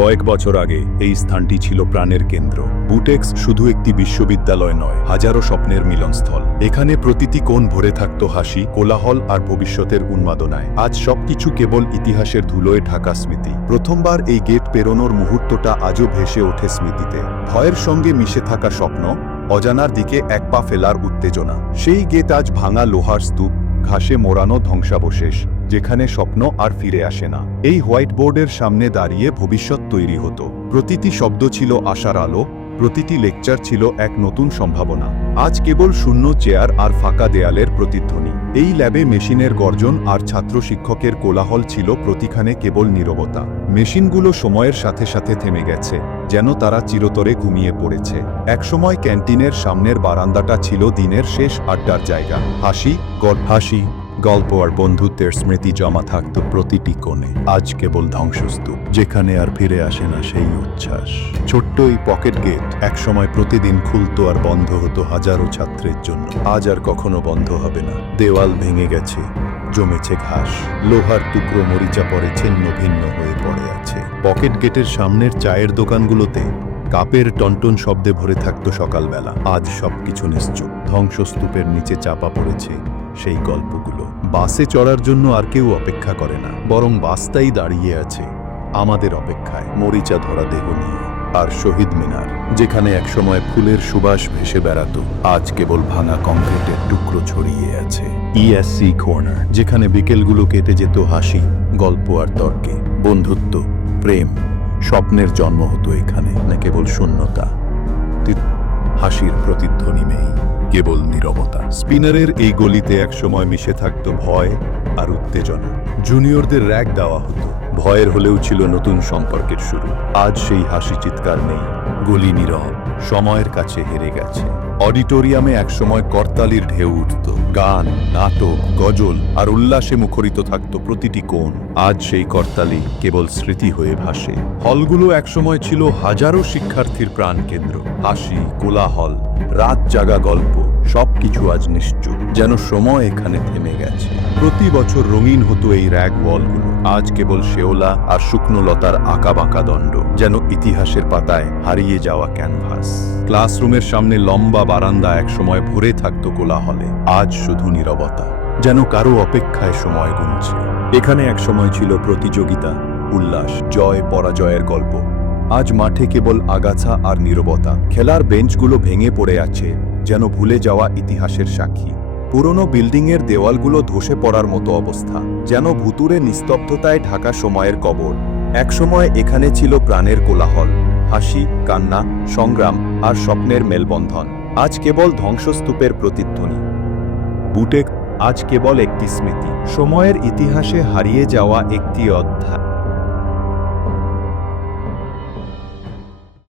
কয়েক বছর আগে এই স্থানটি ছিল প্রাণের কেন্দ্র। বুটেক্স শুধু একটি বিশ্ববিদ্যালয় নয়, হাজারো স্বপ্নের মিলনস্থল। এখানে প্রতিটি কোণ ভরে থাকত হাসি, কোলাহল আর ভবিষ্যতের উন্মাদনায়। আজ সবকিছু কেবল ইতিহাসের ধুলোয় ঢাকা স্মৃতি। প্রথমবার এই গেট পেরোনোর মুহূর্তটা আজও ভেসে ওঠে স্মৃতিতে। ভয়ের সঙ্গে মিশে থাকা স্বপ্ন, অজানার দিকে এক পা ফেলার উত্তেজনা। সেই গেট আজ ভাঙা লোহার স্তূপ, ঘাসে মোড়ানো ধ্বংসাবশেষ, যেখানে স্বপ্ন আর ফিরে আসে না। এই হোয়াইট বোর্ডের সামনে দাঁড়িয়ে ভবিষ্যৎ তৈরি হতো। প্রতিটি শব্দ ছিল আশার আলো, প্রতিটি লেকচার ছিল এক নতুন সম্ভাবনা। আজ কেবল শূন্য চেয়ার আর ফাঁকা দেয়ালের প্রতিধ্বনি। এই ল্যাবে মেশিনের গর্জন আর ছাত্র শিক্ষকের কোলাহল ছিল প্রতিখানে কেবল নীরবতা। মেশিনগুলো সময়ের সাথে সাথে থেমে গেছে, যেন তারা চিরতরে ঘুমিয়ে পড়েছে। একসময় ক্যান্টিনের সামনের বারান্দাটা ছিল দিনের শেষ আড্ডার জায়গা। হাসি গল্প হাসি গল্প আর বন্ধুত্বের স্মৃতি জমা থাকত প্রতিটি কোণে। আজ কেবল ধ্বংসস্তূপ, যেখানে আর ফিরে আসে না সেই উচ্ছ্বাস। ছোট্ট এই পকেট গেট একসময় প্রতিদিন খুলতো আর বন্ধ হতো হাজারো ছাত্রের জন্য। আজ আর কখনো বন্ধ হবে না। দেওয়াল ভেঙে গেছে, জমেছে ঘাস, লোহার টুকরো মরিচা পরে ছিন্ন ভিন্ন হয়ে পড়ে আছে। পকেট গেটের সামনের চায়ের দোকানগুলোতে কাপের টনটন শব্দে ভরে থাকতো সকালবেলা। আজ সবকিছু নিশ্চুপ। ধ্বংসস্তূপের নিচে চাপা পড়েছে সেই গল্পগুলো। বাসে চড়ার জন্য আর কেউ অপেক্ষা করে না। বরং বাসটাই দাঁড়িয়ে আছে আমাদের অপেক্ষায়, মরিচা ধরা দেহ নিয়ে আর শহীদ মিনার, যেখানে একসময় ফুলের সুবাস ভেসে বেড়াতো। আজ কেবল ভাঙা কংক্রিটের টুকরো ছড়িয়ে আছে। ইএসসি কর্নার যেখানে বিকেলগুলো কেটে যেত হাসি, গল্প আর তর্কে। বন্ধুত্ব, প্রেম, স্বপ্নের জন্ম হতো এখানে, না কেবল শূন্যতা। হাসির প্রতিধ্বনি নেই কেবল নিরবতা। স্পিনারের এই গলিতে একসময় মিশে থাকত ভয় আর উত্তেজনা। জুনিয়রদের র্যাক দেওয়া হতো। ভয়ের হলেও ছিল নতুন সম্পর্কের শুরু। আজ সেই হাসি চিৎকার নেই। গলি নীরব। সময়ের কাছে হেরে গেছে। অডিটোরিয়ামে একসময় করতালির ঢেউ উঠত। গান, নাটক, গজল আর উল্লাসে মুখরিত থাকত প্রতিটি কোণ। আজ সেই করতালি কেবল স্মৃতি হয়ে ভাসে। হলগুলো একসময় ছিল হাজারো শিক্ষার্থীর প্রাণকেন্দ্র। হাসি, কোলাহল, রাত জাগা গল্প। সবকিছু আজ নিশ্চুপ, যেন সময় এখানে থেমে গেছে। প্রতি বছর রঙিন হতো এই র্যাক ওয়ালগুলো আজ কেবল শেওলা আর শুকনো লতার আঁকা বাঁকা দণ্ড, যেন ইতিহাসের পাতায় হারিয়ে যাওয়া ক্যানভাস। ক্লাসরুমের সামনে লম্বা বারান্দা একসময় ভরে থাকতো কোলাহলে, আজ শুধু নীরবতা, যেন কারও অপেক্ষায় সময় গুনছে। এখানে এক সময় ছিল প্রতিযোগিতা, উল্লাস, জয়, পরাজয়ের গল্প। আজ মাঠে কেবল আগাছা আর নীরবতা। খেলার বেঞ্চগুলো ভেঙে পড়ে আছে, যেন ভুলে যাওয়া ইতিহাসের সাক্ষী। পুরনো বিল্ডিংয়ের দেওয়ালগুলো ধসে পড়ার মতো অবস্থা, যেন ভুতুরে নিস্তব্ধতায় ঢাকা সময়ের কবর। একসময় এখানে ছিল প্রাণের কোলাহল, হাসি, কান্না, সংগ্রাম আর স্বপ্নের মেলবন্ধন। আজ কেবল ধ্বংসস্তূপের প্রতিধ্বনি। বুটেক, আজ কেবল একটি স্মৃতি। সময়ের ইতিহাসে হারিয়ে যাওয়া একটি অধ্যায়।